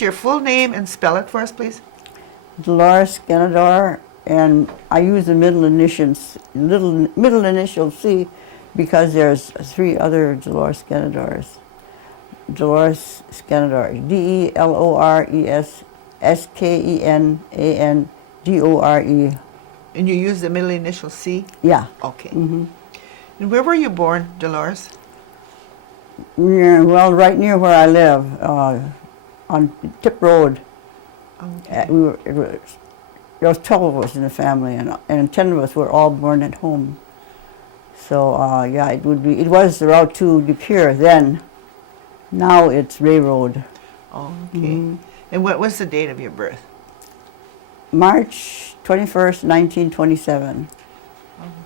us your full name and spell it for us, please? Delores Skenanndore, and I use the middle initial C because there's 3 other Delores Skenanndores. Delores Skenanndore, Delores Skenandore. And you use the middle initial C? Yeah. Okay. And where were you born, Delores? Yeah, well, right near where I live, on Tip Road. Okay. There was 12 of us in the family, and 10 of us were all born at home. So yeah, it was the route to De Pere then. Now it's Railroad. Oh, okay. And what was the date of your birth? March 21st, 1927.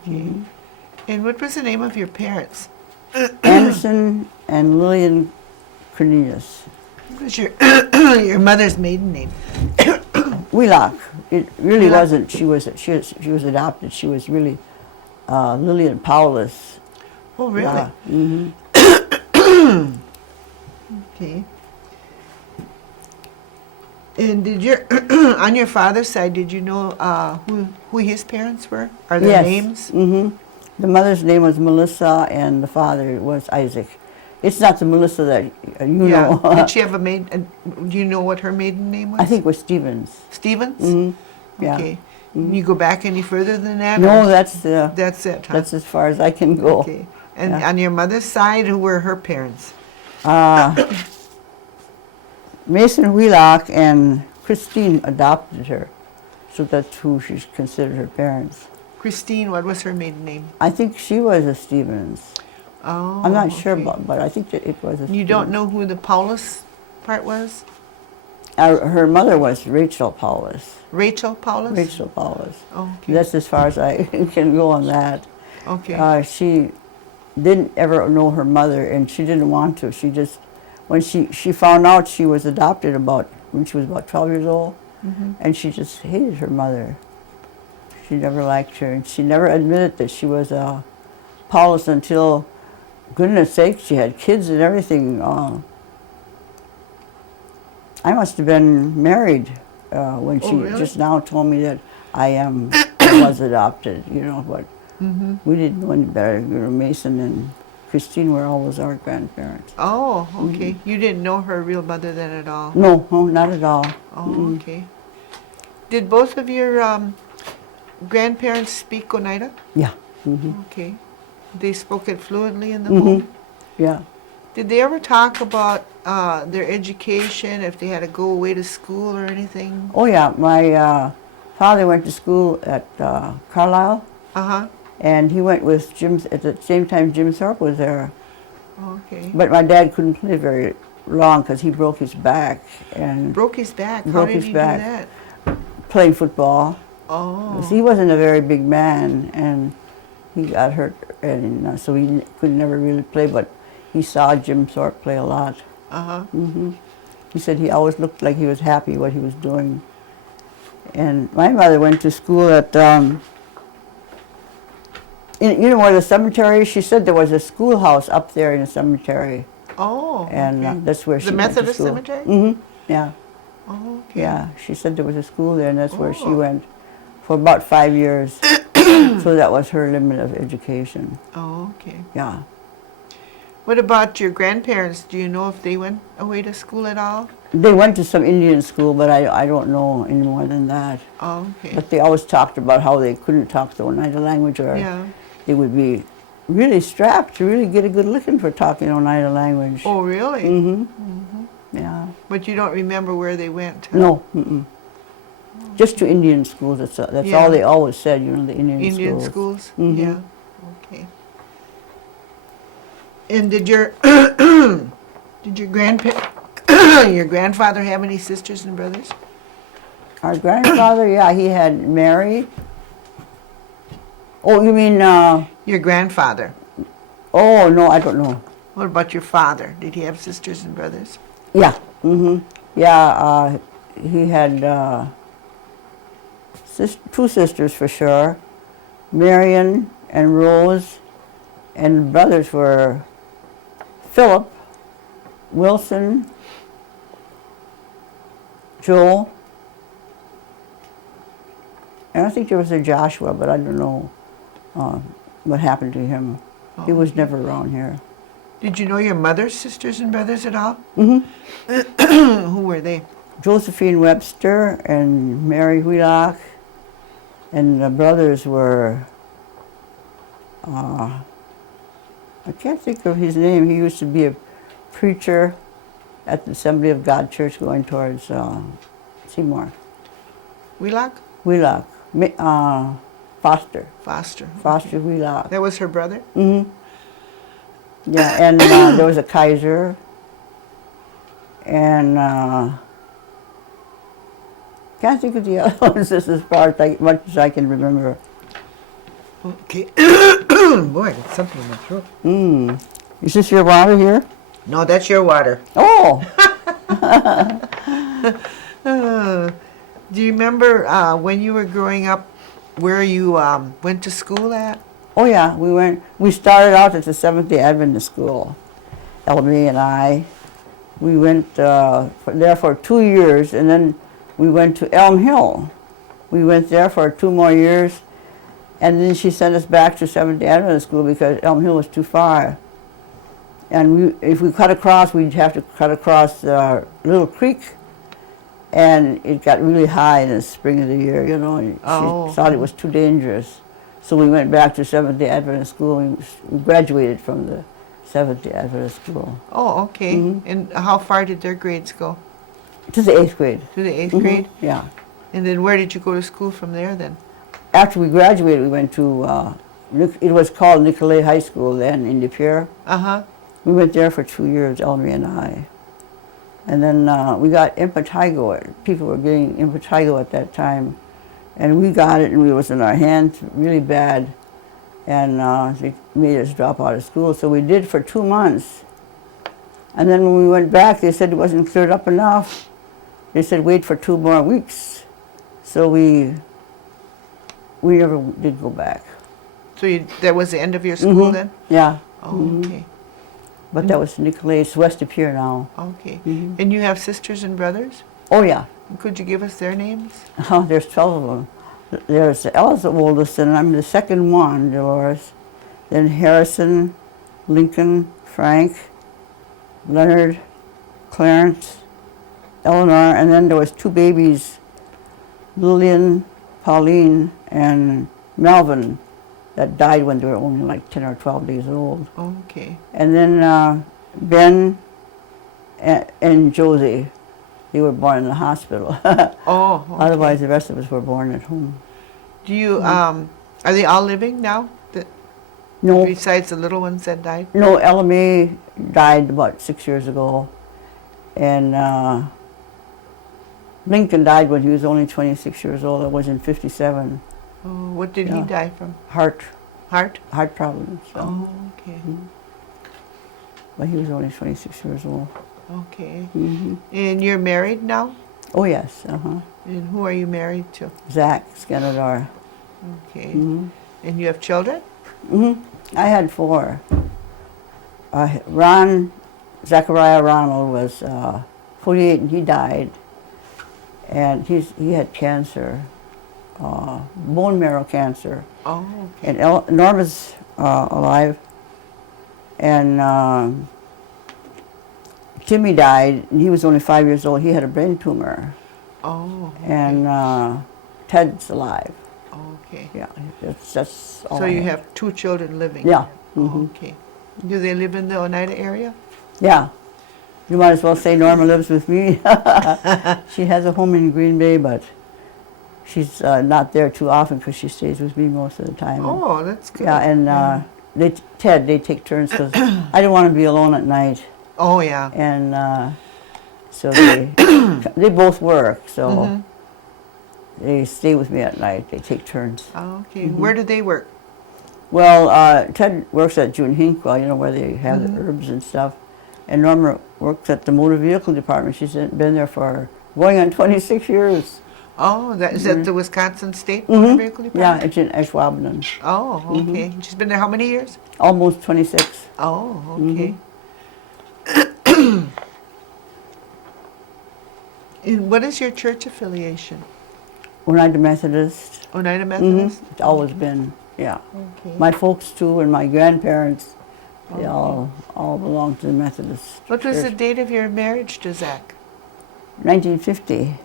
Okay. And what was the name of your parents? Anderson and Lillian Cornelius. What was your your mother's maiden name? Wheelock. It really Wheelock. wasn't. She was adopted. She was really Lillian Paulus. Oh, really? Okay. And did your on your father's side, did you know who his parents were? Are there Yes. names? The mother's name was Melissa, and the father was Isaac. It's not the Melissa that you know. Did she have a maiden? Do you know what her maiden name was? I think it was Stevens. Stevens. Yeah. Okay. You go back any further than that? No, or- that's it. Huh? that's as far as I can go. Okay. And Yeah. on your mother's side, who were her parents? Mason Wheelock and Christine adopted her, so that's who she considered her parents. Christine, what was her maiden name? I think she was a Stevens. Oh, I'm not sure okay. about, but I think that it was a You don't know who the Paulus part was? Her mother was Rachel Paulus. Rachel Paulus? Rachel Paulus. Oh, okay. That's as far as I can go on that. Okay. She didn't ever know her mother, and she didn't want to. She just, when she found out she was adopted when she was about 12 years old, and she just hated her mother. She never liked her, and she never admitted that she was a Paulus until, goodness sake, she had kids and everything. I must have been married when she really? just now told me that I was adopted, but we didn't know any better. Mason and Christine were always our grandparents. Oh, okay. You didn't know her real mother then at all? No, not at all. Oh, okay. Did both of your grandparents speak Oneida? Yeah. Okay. They spoke it fluently in the home? Yeah. Did they ever talk about their education, if they had to go away to school or anything? Oh, yeah. My father went to school at Carlisle, Uh-huh. and he went with Jim, at the same time Jim Thorpe was there. Okay. But my dad couldn't play very long because he broke his back. And Broke his back. How Broke did his he back. do that? playing football. Oh. He wasn't a very big man, and he got hurt, and so he could never really play, but he saw Jim Thorpe play a lot. Uh-huh. He said he always looked like he was happy what he was doing. And my mother went to school at, you know where the cemetery is? She said there was a schoolhouse up there in the cemetery. Oh, And okay. that's where she The went to Methodist school. cemetery? Mm-hmm, yeah. Oh, okay. Yeah, she said there was a school there, and that's where she Oh. went for about 5 years. So that was her limit of education. Oh, okay. Yeah. What about your grandparents? Do you know if they went away to school at all? They went to some Indian school, but I don't know any more than that. Oh, okay. But they always talked about how they couldn't talk the Oneida language, or Yeah. they would be really strapped to really get a good licking for talking Oneida language. Oh, really? Mm-hmm. Yeah. But you don't remember where they went? Huh? No. Mm-mm. Just to Indian schools. That's Yeah. all they always said. You know, the Indian schools. Indian schools? Mhm. Yeah. Okay. And did your your grandfather have any sisters and brothers? Our grandfather, yeah, he had Mary. Oh, you mean? Your grandfather. Oh no, I don't know. What about your father? Did he have sisters and brothers? Yeah. Yeah. He had two sisters for sure, Marion and Rose, and brothers were Philip, Wilson, Joel. And I think there was a Joshua, but I don't know what happened to him. He was okay. never around here. Did you know your mother's sisters and brothers at all? Mm-hmm. Who were they? Josephine Webster and Mary Wheelock. And the brothers were, I can't think of his name. He used to be a preacher at the Assembly of God Church going towards Seymour. Wheelock? Wheelock. Foster. Foster. Foster Okay. Wheelock. That was her brother? Mm-hmm. Yeah, and there was a Kaiser. And can't think of the other ones. This is much as I can remember. Okay. Boy, I got something in my throat. Is this your water here? No, that's your water. Oh! Do you remember when you were growing up where you went to school at? Oh yeah, we started out at the Seventh-day Adventist School, Elmy and I. We went there for 2 years, and then we went to Elm Hill. We went there for 2 more years, and then she sent us back to Seventh-day Adventist School because Elm Hill was too far. And if we cut across, we'd have to cut across Little Creek, and it got really high in the spring of the year, you know, and she thought it was too dangerous. So we went back to Seventh-day Adventist School, and we graduated from the Seventh-day Adventist School. Oh, okay. Mm-hmm. And how far did their grades go? To the 8th grade. To the 8th Mm-hmm. grade? Yeah. And then where did you go to school from there then? After we graduated, we went to, it was called Nicolay High School then in De Pere. Uh-huh. We went there for 2 years, Elmy and I. And then we got impetigo. People were getting impetigo at that time. And we got it, and it was in our hands really bad. And they made us drop out of school. So we did for 2 months. And then when we went back, they said it wasn't cleared up enough. They said wait for 2 more weeks. So we never did go back. So that was the end of your school then? Yeah. Oh, okay. But that was Nicolay, West of Pier now. Okay. And you have sisters and brothers? Oh yeah. Could you give us their names? Oh, there's 12 of them. There's Ella's the oldest, and I'm the second one, Delores. Then Harrison, Lincoln, Frank, Leonard, Clarence, Eleanor, and then there was 2 babies, Lillian, Pauline, and Melvin, that died when they were only like 10 or 12 days old. Okay. And then Ben and Josie, they were born in the hospital. Oh, okay. Otherwise, the rest of us were born at home. Do you, are they all living now? No, Besides the little ones that died? no, Ella Mae died about 6 years ago. And Lincoln died when he was only 26 years old. I was in 57. Oh, what did he Yeah. die from? Heart Oh, problems. So. okay. But he was only 26 years old. Okay. Mm-hmm. And you're married now? Oh, yes. Uh-huh. And who are you married to? Zach Skenanndore. Okay. Mm-hmm. And you have children? Mm-hmm. I had 4. Zachariah Ronald was 48 and he died. And he had cancer, bone marrow cancer. Oh, okay. And Norma's alive. And Timmy died, and he was only 5 years old. He had a brain tumor. Oh, okay. And Ted's alive. Okay. Yeah, that's all. So I you have 2 children living? Yeah. Oh, Mhm. okay. Do they live in the Oneida area? Yeah. You might as well say Norma lives with me. She has a home in Green Bay, but she's not there too often because she stays with me most of the time. Oh, that's good. Yeah, and they take turns because I don't want to be alone at night. Oh, yeah. And so they both work, so Mhm. they stay with me at night. They take turns. Oh, okay. Where do they work? Well, Ted works at June Hinkwell, you know, where they have the herbs and stuff. And Norma works at the motor vehicle department. She's been there for going on 26 years. Oh, is that the Wisconsin State Motor Vehicle Yeah, Department? it's in Ashwaubenon. Oh, okay. She's been there how many years? Almost 26. Oh, okay. And what is your church affiliation? Oneida Methodist. Oneida Methodist? It's always been, yeah. Okay. My folks too, and my grandparents, they Okay. all belong to the Methodist. What was the Church. date of your marriage to Zach? 1950,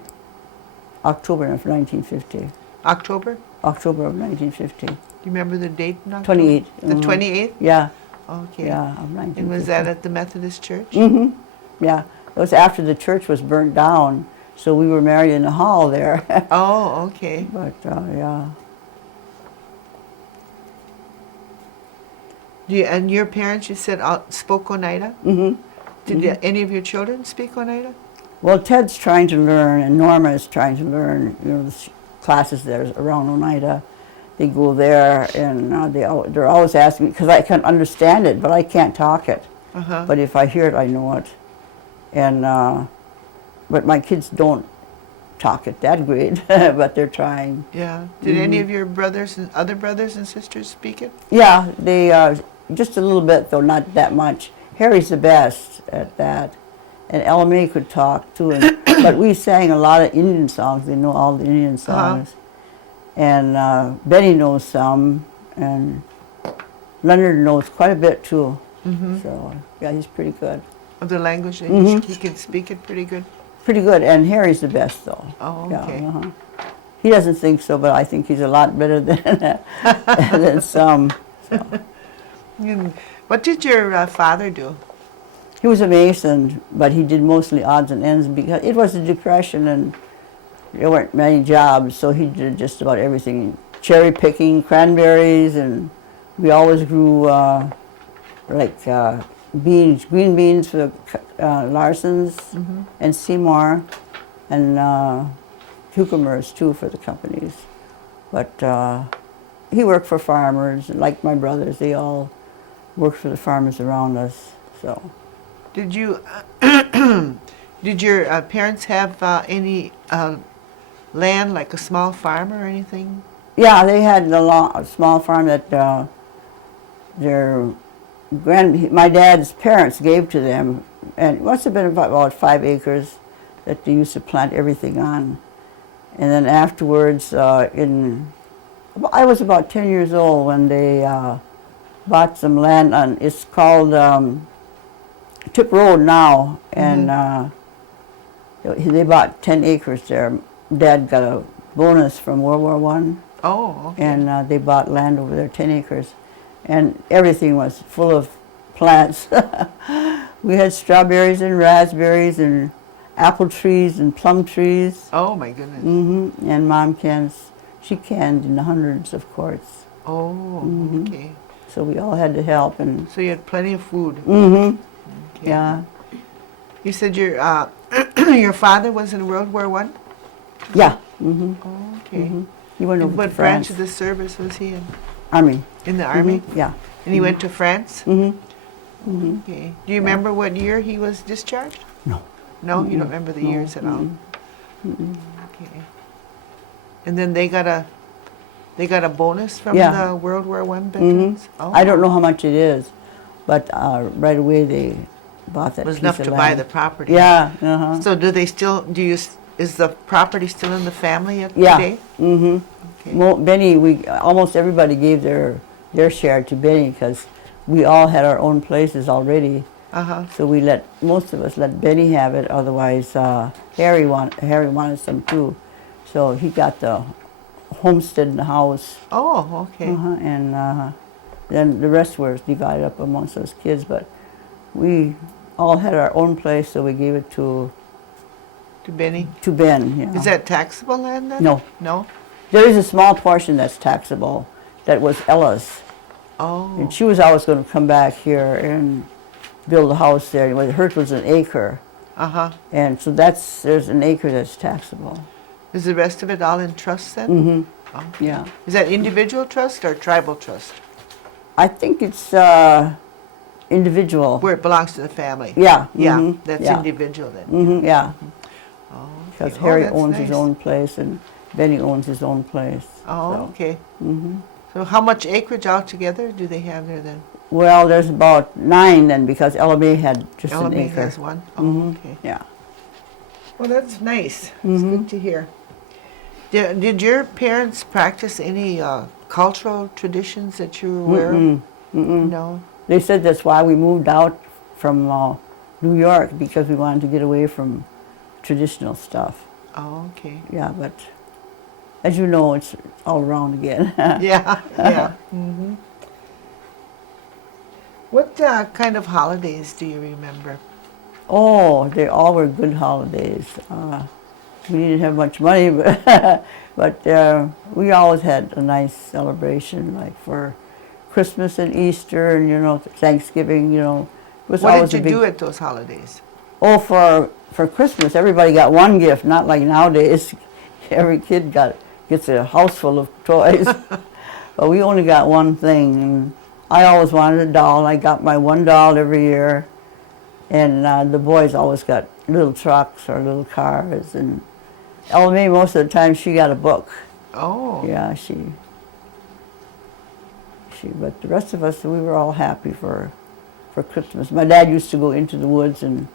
October of 1950, October? October of 1950. Do you remember the date in October? 28. The 28th? Yeah, Okay. yeah, of 1950. And was that at the Methodist church? Mm-hmm. Yeah, it was after the church was burnt down, so we were married in the hall there. Oh, okay. But yeah, And your parents, you said, spoke Oneida? mm-hmm. Did any of your children speak Oneida? Well, Ted's trying to learn, and Norma is trying to learn. You know, the classes there around Oneida. They go there, and they're always asking me because I can understand it, but I can't talk it. Uh-huh. But if I hear it, I know it. And but my kids don't talk it that great, but they're trying. Yeah. Did any of your other brothers and sisters speak it? Yeah, they just a little bit though, not that much. Harry's the best at that, and Ella Mae could talk too. But we sang a lot of Indian songs. They know all the Indian songs, and Benny knows some, and Leonard knows quite a bit too. Mm-hmm. So yeah, he's pretty good. Of the language, and Mhm. he can speak it pretty good? Pretty good, and Harry's the best though. Oh, Yeah, okay. He doesn't think so, but I think he's a lot better than some. And what did your father do? He was a mason, but he did mostly odds and ends because it was a depression and there weren't many jobs, so he did just about everything. Cherry picking, cranberries, and we always grew beans, green beans for Larson's Mm-hmm. and Seymour, and cucumbers too for the companies. But he worked for farmers, like my brothers. They all worked for the farmers around us. So Did you, did your parents have any land, like a small farm or anything? yeah, they had a small farm that my dad's parents gave to them, and it must have been about 5 acres that they used to plant everything on. And then afterwards, I was about 10 years old when they bought some land on, it's called Tip Road now, and they bought 10 acres there. Dad got a bonus from World War I, Oh, okay. and they bought land over there, 10 acres. And everything was full of plants. We had strawberries and raspberries and apple trees and plum trees. Oh, my goodness. And Mom she canned in the hundreds of quarts. Oh, okay. So we all had to help. And So you had plenty of food. mm-hmm. Okay. Yeah. You said your your father was in World War I? Yeah. Mm-hmm. Oh, okay. He went And over what to branch France. of the service was he in? Army. In the Army? Mhm. Yeah. And he went to France? Mm-hmm. Okay. Do you remember what year he was discharged? No. No, you don't remember the No. years at all? Mm-mm. Okay. And then they got a bonus from Yeah. the World War I veterans? Oh. I don't know how much it is, but right away they bought that It was piece enough of to land. buy the property. Yeah. Uh-huh. So is the property still in the family Yeah. today? Mm-hmm. Okay. Well, Benny, almost everybody gave their share to Benny because we all had our own places already. Uh-huh. So most of us let Benny have it. Otherwise, Harry wanted some too. So he got the homestead and the house. Oh, okay. And then the rest were divided up amongst those kids. But we all had our own place, so we gave it to Benny? Ben. Yeah. Is that taxable land then? No. No? There is a small portion that's taxable. That was Ella's. Oh. And she was always going to come back here and build a house there. Hers was an acre. Uh-huh. And so there's an acre that's taxable. Is the rest of it all in trust then? Mm-hmm. Okay. Yeah. Is that individual trust or tribal trust? I think it's individual. Where it belongs to the family? Yeah. Yeah, mhm, that's yeah. individual then. Yeah. Oh, Because okay. Harry that's owns his nice. own place and Benny owns his own place. Oh, so. okay. Hmm. So how much acreage altogether do they have there then? Well, there's about 9 then because Ella Mae had just Ella an Mae acre. has one? Oh, Mhm, okay. Yeah. Well, that's nice. It's good to hear. Did your parents practice any cultural traditions that you were aware of? No? They said that's why we moved out from New York, because we wanted to get away from traditional stuff. Oh, okay. Yeah, but as you know, it's all around again. Yeah, yeah. What kind of holidays do you remember? Oh, they all were good holidays. We didn't have much money, but, we always had a nice celebration, like for Christmas and Easter and, Thanksgiving, It was What always did a you big... do at those holidays? Oh, for Christmas, everybody got one gift, not like nowadays. Every kid gets a house full of toys. But we only got one thing, and I always wanted a doll. I got my one doll every year, and the boys always got little trucks or little cars. And May, most of the time, she got a book. Oh. Yeah, but the rest of us, we were all happy for Christmas. My dad used to go into the woods and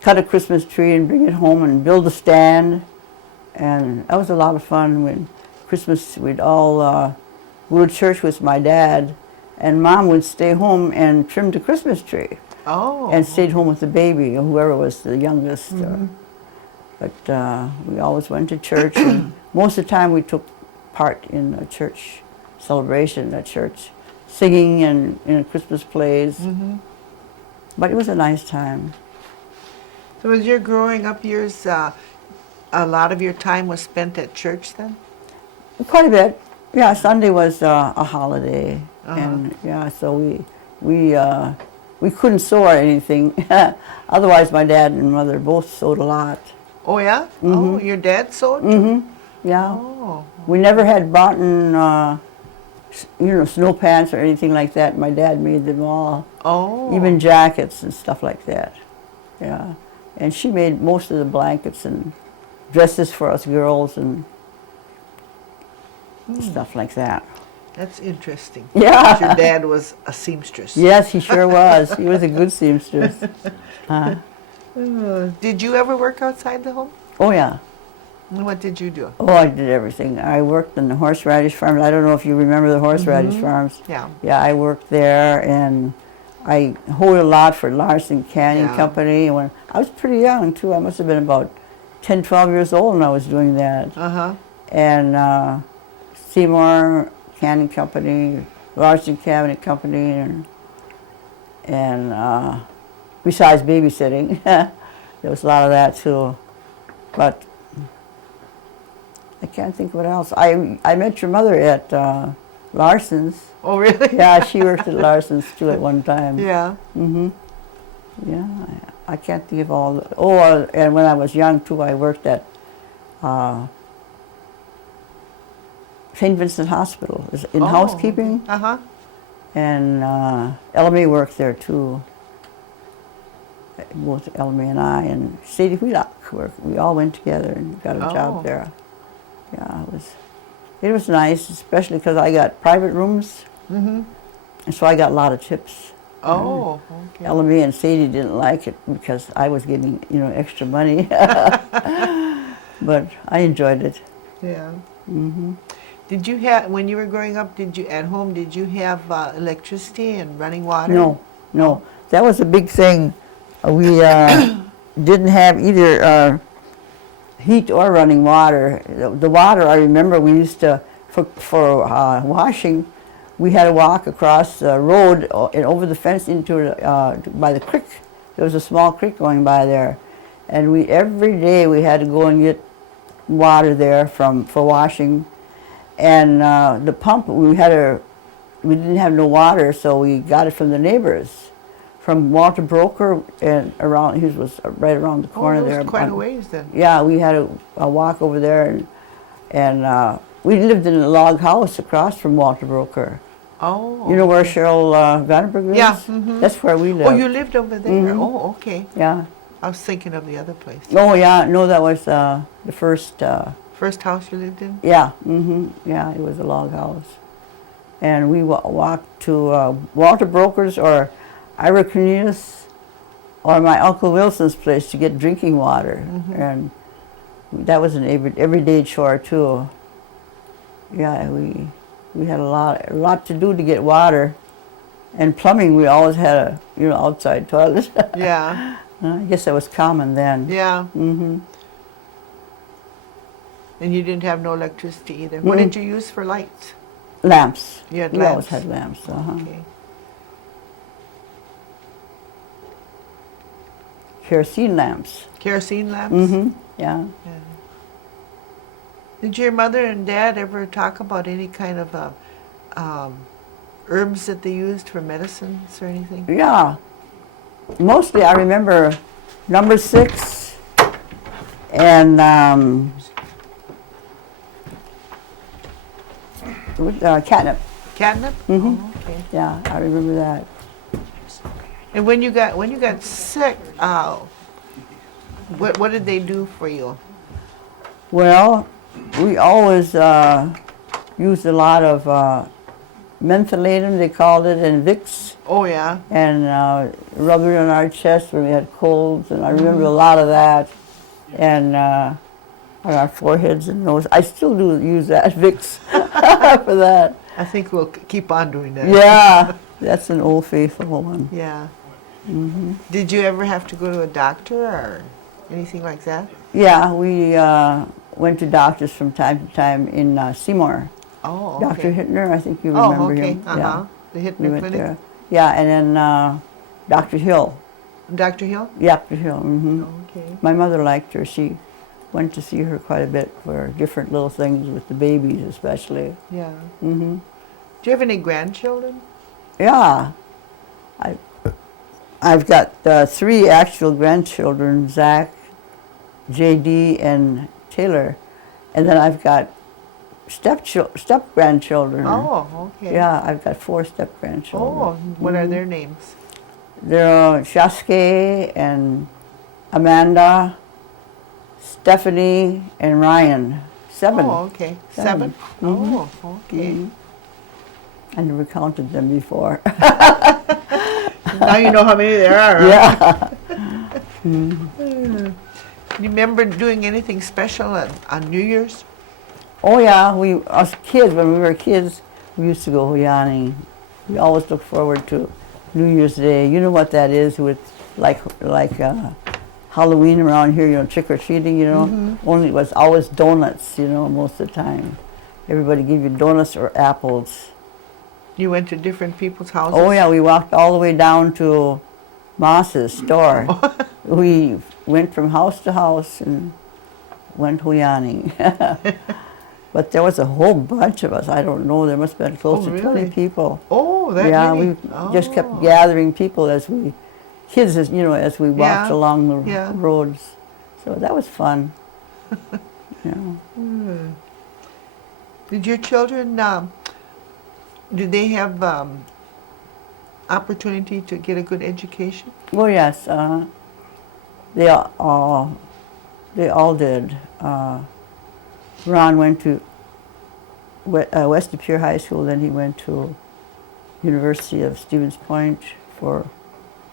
cut a Christmas tree and bring it home and build a stand. And that was a lot of fun. When Christmas, we'd all go to church with my dad, and Mom would stay home and trim the Christmas tree. Oh. And stayed home with the baby, or whoever was the youngest. But we always went to church, and most of the time we took part in a church celebration at church, singing and in Christmas plays. But it was a nice time. So was your growing up years, a lot of your time was spent at church then? Quite a bit. Yeah, Sunday was a holiday, and yeah, so we couldn't sew or anything. Otherwise, my dad and mother both sewed a lot. Oh yeah? Oh, your dad sewed too? Yeah. Oh. We never had bought snow pants or anything like that. My dad made them all. Oh. Even jackets and stuff like that. Yeah. And she made most of the blankets and dresses for us girls and stuff like that. That's interesting. Yeah. Your dad was a seamstress. Yes, he sure was. He was a good seamstress. Did you ever work outside the home? Oh, yeah. And what did you do? Oh, I did everything. I worked in the horseradish farms. I don't know if you remember the horseradish farms. Yeah. Yeah, I worked there, and I hoed a lot for Larson Canning Yeah. Company. And when I was pretty young, too. I must have been about 10, 12 years old when I was doing that. And Seymour Canning Company, Larson Cabinet Company, and besides babysitting, there was a lot of that, too. But I can't think of what else. I met your mother at Larson's. Oh, really? Yeah, she worked at Larson's too at one time. Yeah. Yeah, I can't think of all. And when I was young too, I worked at St. Vincent Hospital in housekeeping, and May worked there too. Both May and I, and Sadie Wheelock worked. We all went together and got a job there. Yeah, it was nice, especially because I got private rooms, and so I got a lot of tips. Oh, okay. May and Sadie didn't like it because I was getting, extra money, but I enjoyed it. Yeah. Did you have, when you were growing up, did you have electricity and running water? No. That was a big thing. We didn't have either heat or running water. The water, I remember we used to, for washing, we had to walk across the road and over the fence into by the creek. There was a small creek going by there, and every day we had to go and get water there for washing. And the pump, we didn't have no water, so we got it from the neighbors, from Walter Broker, and around. He was right around the corner there. Oh, quite a ways then. Yeah, we had a walk over there, and we lived in a log house across from Walter Broker. Oh. You know where Cheryl Vandenberg lives? Yeah. That's where we lived. Oh, you lived over there? Oh, okay. Yeah. I was thinking of the other place. Oh, yeah. No, that was the first. First house you lived in? Yeah. Yeah, it was a log house. And we walked to Walter Broker's or Ira Cornelius or my Uncle Wilson's place to get drinking water, and that was an everyday chore too. Yeah, we had a lot to do to get water, and plumbing. We always had a outside toilet. Yeah. I guess that was common then. Yeah. Mm-hmm. And you didn't have no electricity either. What did you use for lights? Lamps. You had We always lamps. had lamps. Okay. Kerosene lamps. Kerosene lamps? Mm-hmm. Yeah. Yeah. Did your mother and dad ever talk about any kind of herbs that they used for medicines or anything? Yeah. Mostly I remember number 6 and catnip. Catnip? Mhm. Oh, okay. Yeah, I remember that. And when you got sick, what did they do for you? Well, we always used a lot of mentholatum, they called it, and Vicks, Oh yeah. and rubbed it on our chest when we had colds, and I remember a lot of that, and on our foreheads and nose. I still do use that Vicks for that. I think we'll keep on doing that. Yeah, that's an old faithful one. Yeah. Hmm. Did you ever have to go to a doctor or anything like that? Yeah, we went to doctors from time to time in Seymour. Oh, Dr. okay. Hittner, I think you remember Oh, okay. him. Uh-huh. The We Hittner went Clinic? there. Yeah, and then Dr. Hill. Dr. Hill? Dr. Hill. Hmm. Okay. My mother liked her. She went to see her quite a bit for different little things with the babies, especially. Yeah. Hmm. Do you have any grandchildren? Yeah, I've got 3 actual grandchildren: Zach, J.D., and Taylor, and then I've got step grandchildren. Oh, okay. Yeah, I've got 4 step grandchildren. Oh, what are their names? They're Shaske and Amanda, Stephanie, and Ryan. 7. Oh, okay. 7. 7? Oh, okay. Mhm. I never counted them before. Now you know how many there are. Huh? Yeah. You remember doing anything special on New Year's? Oh yeah, us kids, when we were kids, we used to go huyani. We always look forward to New Year's Day. You know what that is, with like Halloween around here, trick or treating, Only it was always donuts, most of the time. Everybody gave you donuts or apples. You went to different people's houses? Oh yeah, we walked all the way down to Moss's store. We went from house to house and went huyani. But there was a whole bunch of us. I don't know, there must have been close Oh, to really? 20 people. Oh, that Yeah, many? we just kept gathering people as we walked Yeah, along the yeah. roads. So that was fun. Yeah. Did your children, did they have opportunity to get a good education? Oh yes, they all did. Ron went to West Lapeer High School, then he went to University of Stevens Point for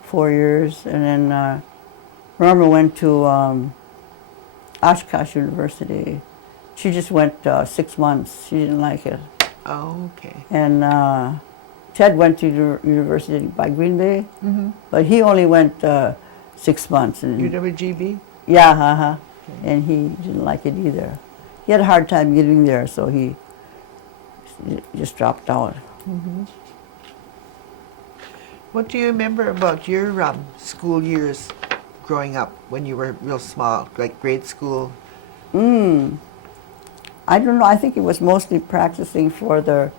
4 years, and then Norma went to Oshkosh University. She just went 6 months. She didn't like it. Oh, okay. And Ted went to University by Green Bay, Mm-hmm. but he only went 6 months. And UWGB? yeah, and he didn't like it either. He had a hard time getting there, so he just dropped out. Mm-hmm. What do you remember about your school years growing up when you were real small, like grade school? I don't know. I think it was mostly practicing for the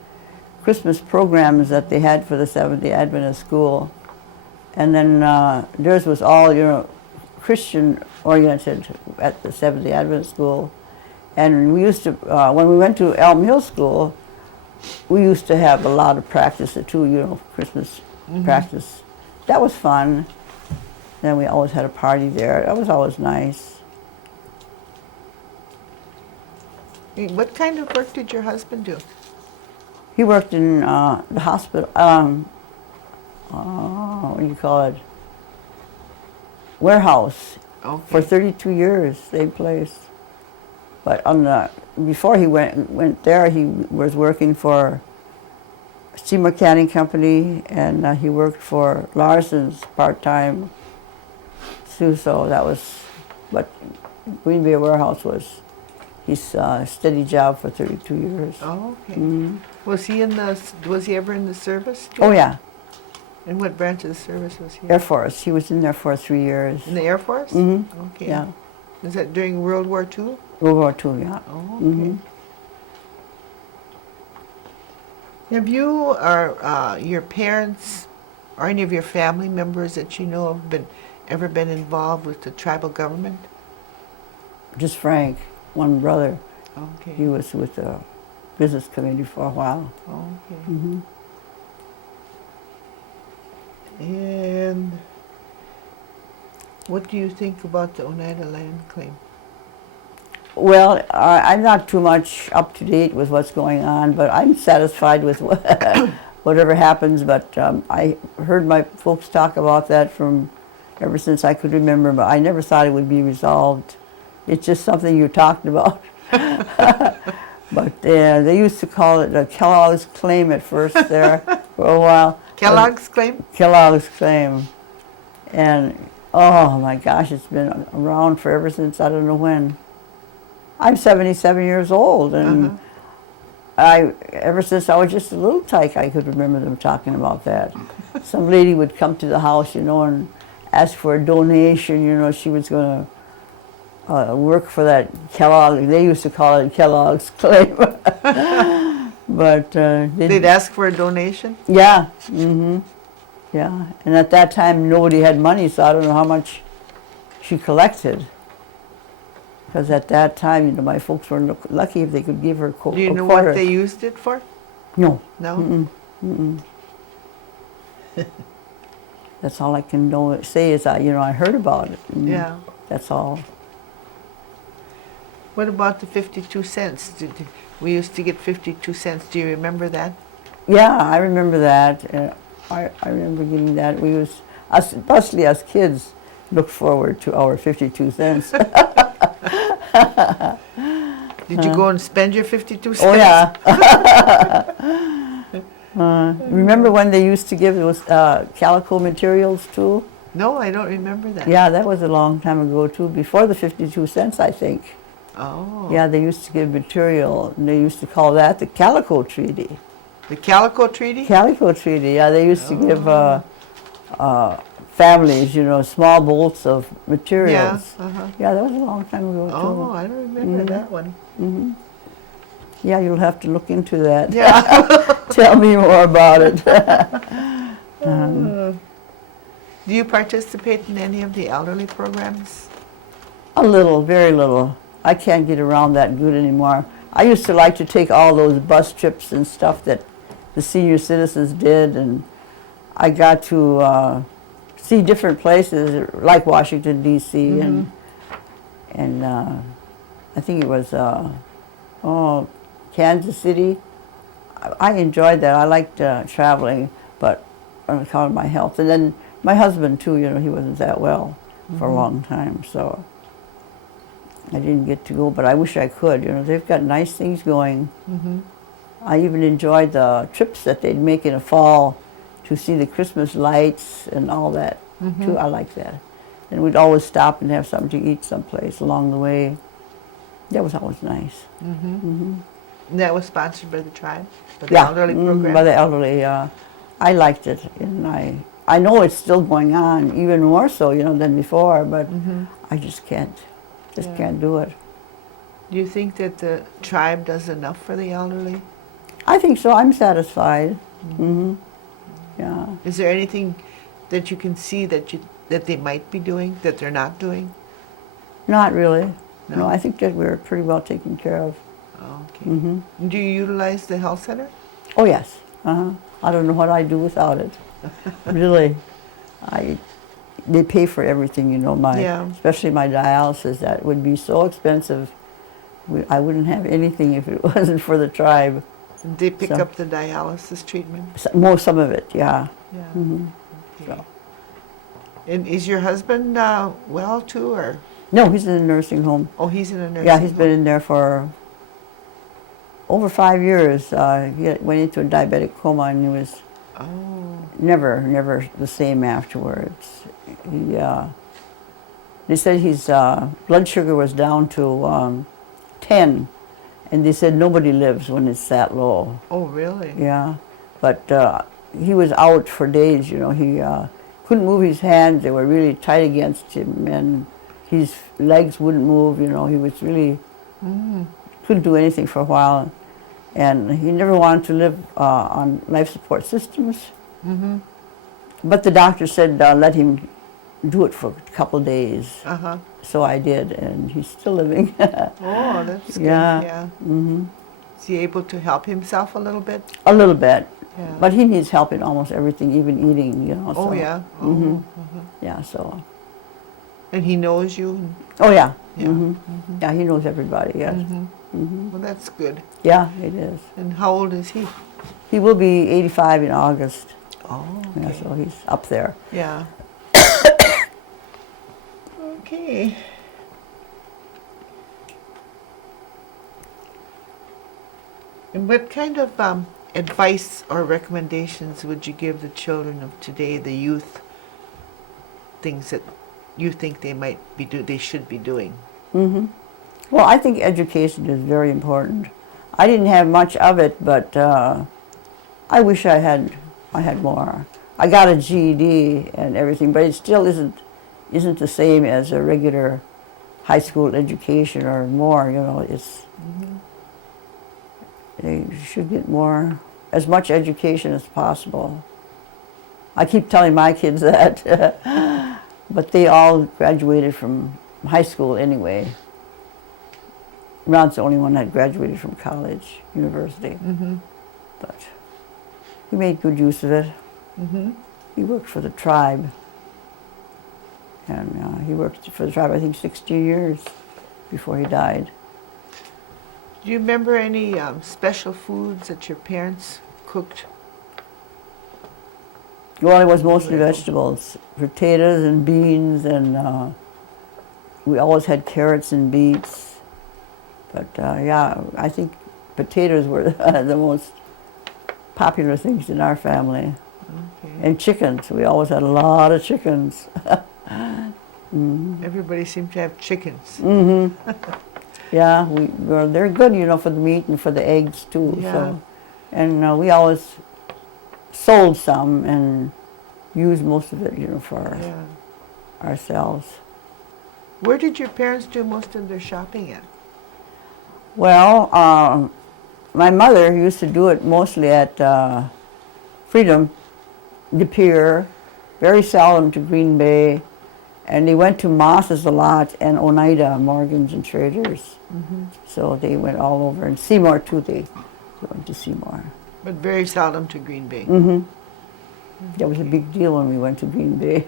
Christmas programs that they had for the Seventh-day Adventist school. And then theirs was all, Christian-oriented at the Seventh-day Adventist school. And we used to, when we went to Elm Hill School, we used to have a lot of practice too, Christmas practice. That was fun. Then we always had a party there. That was always nice. What kind of work did your husband do? He worked in the hospital, what do you call it? warehouse Okay. for 32 years, same place. But before he went there, he was working for a steamer canning company, and he worked for Larson's part-time too. So that was, but Green Bay Warehouse was his steady job for 32 years. Oh, okay. Mhm. Was he ever in the service? too? Oh yeah, In what branch of the service was he? Air Force. He was in there for 3 years. In the Air Force? Mhm. Okay. Yeah, Is that during World War II? World War II. Yeah. Oh, okay. Mhm. Have you or your parents or any of your family members that you know have ever been involved with the tribal government? Just Frank, one brother. Okay. He was with the business committee for a while. Okay. Mhm. And what do you think about the Oneida land claim? Well, I'm not too much up to date with what's going on, but I'm satisfied with whatever happens. But I heard my folks talk about that from ever since I could remember, but I never thought it would be resolved. It's just something you talked about. But they used to call it Kellogg's claim at first there for a while. Kellogg's claim? Kellogg's claim. And oh my gosh, it's been around for ever since I don't know when. I'm 77 years old, and ever since I was just a little tyke, I could remember them talking about that. Some lady would come to the house, and ask for a donation. She was going to work for that Kellogg. They used to call it Kellogg's claim. But They'd ask for a donation? yeah, yeah. And at that time, nobody had money, so I don't know how much she collected. Because at that time, my folks were lucky if they could give her a quarter. Do you know what they used it for? No. No? Mm-mm. Mm-mm. That's all I can say is I heard about it. And Yeah. That's all. What about the 52 cents? We used to get 52 cents. Do you remember that? Yeah, I remember that. I remember getting that. We was, especially as kids, looked forward to our 52 cents. Did you go and spend your 52 cents? Oh, yeah. Remember when they used to give those calico materials, too? No, I don't remember that. Yeah, that was a long time ago, too, before the 52 cents, I think. Oh. Yeah, they used to give material, and they used to call that the Calico Treaty. The Calico Treaty? Calico Treaty, yeah, they used to give families, small bolts of materials. Yeah, uh-huh. Yeah, that was a long time ago, too. Oh, I don't remember that one. Hmm. Yeah, you'll have to look into that. Yeah. Tell me more about it. Do you participate in any of the elderly programs? A little, very little. I can't get around that good anymore. I used to like to take all those bus trips and stuff that the senior citizens did, and I got to see different places like Washington, D.C., and I think it was Kansas City. I enjoyed that. I liked traveling, but on account of my health. And then my husband, too, he wasn't that well for a long time, so I didn't get to go, but I wish I could. They've got nice things going. I even enjoyed the trips that they'd make in the fall to see the Christmas lights and all that, too. I like that. And we'd always stop and have something to eat someplace along the way. That was always nice. And that was sponsored by the tribe? By the elderly program? By the elderly, I liked it. And I know it's still going on, even more so, than before, but I just can't do it. Do you think that the tribe does enough for the elderly? I think so. I'm satisfied. Yeah. Is there anything that you can see that they might be doing that they're not doing? Not really. No? No, I think that we're pretty well taken care of. Okay. Do you utilize the health center? Oh, yes. I don't know what I'd do without it. Really. They pay for everything, especially my dialysis. That would be so expensive. I wouldn't have anything if it wasn't for the tribe. They pick up the dialysis treatment? Some of it, yeah. Yeah. Mhm. Okay. So. And is your husband well too, or? No, he's in a nursing home. Oh, he's in a nursing Yeah, he's home. been in there for over 5 years. He went into a diabetic coma and he was never the same afterwards. They said his blood sugar was down to 10, and they said nobody lives when it's that low. Oh, really? Yeah, but he was out for days. He couldn't move his hands; they were really tight against him, and his legs wouldn't move. He was really couldn't do anything for a while, and he never wanted to live on life support systems. Mm-hmm. But the doctor said let him do it for a couple of days. Uh-huh. So I did, and he's still living. Oh, that's good. Yeah. Yeah. Mm-hmm. Is he able to help himself a little bit? A little bit. Yeah. But he needs help in almost everything, even eating, Oh, so. yeah. Oh, Mhm. uh-huh. Yeah, so. And he knows you? Oh, yeah. Yeah. Mm-hmm. Mhm. Yeah, he knows everybody, yes. Mhm. Mm-hmm. Well, that's good. Yeah, it is. And how old is he? He will be 85 in August. Oh, Yeah, okay. so he's up there. Yeah. Okay. And what kind of advice or recommendations would you give the children of today, the youth, things that you think they should be doing? Mm-hmm. Well, I think education is very important. I didn't have much of it, but I wish I had more. I got a GED and everything, but it still isn't the same as a regular high school education or more. It's they should get more, as much education as possible. I keep telling my kids that, but they all graduated from high school anyway. Ron's the only one that graduated from college, university, Mm-hmm. but he made good use of it. Mm-hmm. He worked for the tribe, and he worked for the tribe, I think, 16 years before he died. Do you remember any special foods that your parents cooked? Well, it was mostly vegetables, potatoes and beans, and we always had carrots and beets. But yeah, I think potatoes were the most popular things in our family. Okay. And chickens. We always had a lot of chickens. Everybody seemed to have chickens. Mm-hmm. Yeah, they're good, for the meat and for the eggs too. Yeah. So, and we always sold some and used most of it, for Yeah. ourselves. Where did your parents do most of their shopping at? Well, my mother used to do it mostly at Freedom, De Pere, very seldom to Green Bay, and they went to Moss's a lot and Oneida, Morgan's and Traders. Mm-hmm. So they went all over, and Seymour too. They went to Seymour. But very seldom to Green Bay. Mm-hmm. That was a big deal when we went to Green Bay.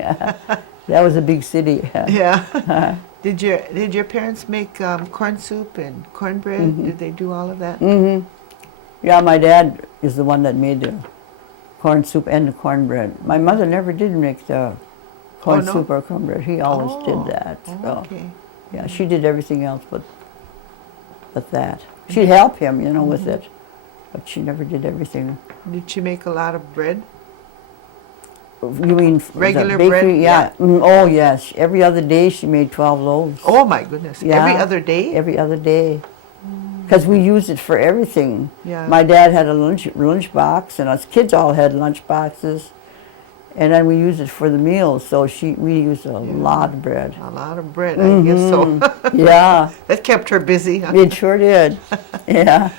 That was a big city. Yeah. Did your parents make corn soup and cornbread? Mm-hmm. Did they do all of that? Mm-hmm. Yeah, my dad is the one that made the corn soup and the cornbread. My mother never did make the corn no? soup or cornbread. He always Oh, did that. oh, So, okay. yeah, she did everything else but that. She'd help him, with it, but she never did everything. Did she make a lot of bread? You mean Regular the bakery? bread? Yeah. Oh, yes. Every other day she made 12 loaves. Oh my goodness! Yeah. Every other day? Every other day. Because we used it for everything. Yeah. My dad had a lunch box, and us kids all had lunch boxes, and then we used it for the meals. So we used a lot of bread. A lot of bread, I guess so. Yeah, That kept her busy. Huh? it sure did. Yeah.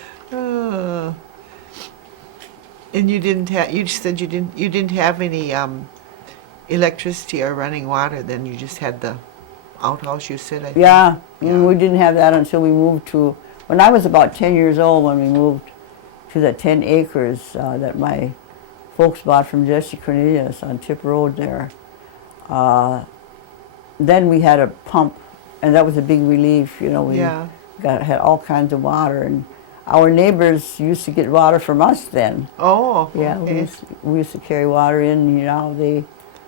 And you didn't have. You said you didn't have any electricity or running water. Then you just had the outhouse. You said. I think. Yeah, Yeah. we didn't have that until we moved to. When I was about 10 years old, when we moved to the 10 acres that my folks bought from Jesse Cornelius on Tip Road there. Then we had a pump, and that was a big relief. We Yeah. had all kinds of water, and our neighbors used to get water from us then. Oh. Yeah, Okay. we used to carry water in.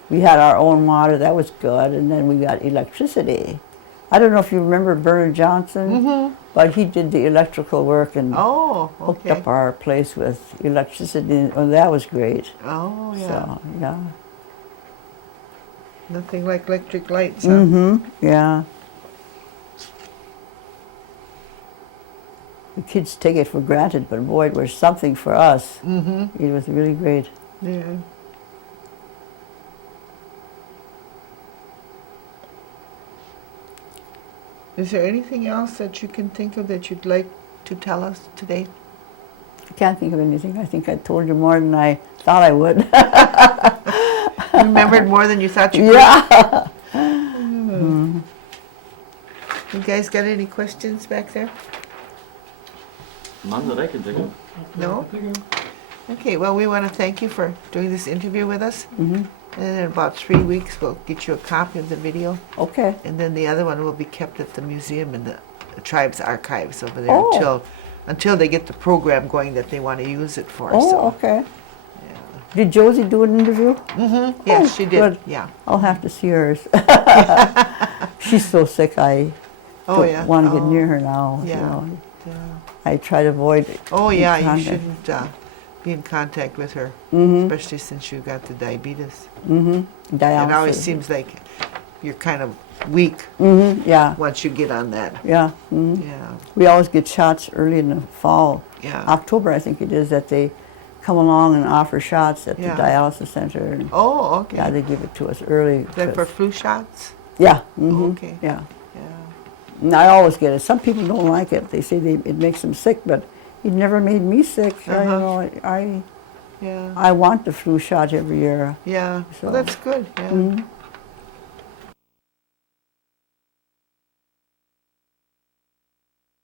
We had our own water, that was good, and then we got electricity. I don't know if you remember Bernard Johnson, but he did the electrical work and Oh, hooked okay. up our place with electricity. Oh, that was great. Oh, yeah. So, yeah. Nothing like electric lights, huh? Mm-hmm, yeah. The kids take it for granted, but boy, it was something for us. It was really great. Yeah. Is there anything else that you can think of that you'd like to tell us today? I can't think of anything. I think I told you more than I thought I would. You remembered more than you thought you could? Yeah. You guys got any questions back there? None that I can think of. No? Okay, well, we want to thank you for doing this interview with us. And in about 3 weeks, we'll get you a copy of the video. Okay. And then the other one will be kept at the museum in the tribe's archives over there Oh. until they get the program going that they want to use it for. Oh, So, okay. Did Josie do an interview? yes, she did. good. Yeah. I'll have to see hers. She's so sick, I Oh, don't yeah. want to get Oh, near her now. you Yeah. know. yeah. I try to avoid Oh, yeah, you contact. shouldn't be in contact with her, Mm-hmm. especially since you got the diabetes. Mm-hmm. It always Dialysis. seems like you're kind of weak Mm-hmm. Yeah. once you get on that. Yeah. Mm-hmm. Yeah, We always get shots early in the fall. yeah. October, I think it is, that they come along and offer shots at Yeah. the dialysis center. And Oh, okay. yeah, they give it to us early. Is that for flu shots? Yeah. Mm-hmm. Okay. Yeah. Yeah. And I always get it. Some people don't like it. They say it makes them sick, but it never made me sick. Uh-huh. You know, Yeah. I want the flu shot every year. Yeah. So- Well, that's good. Yeah. Mhm.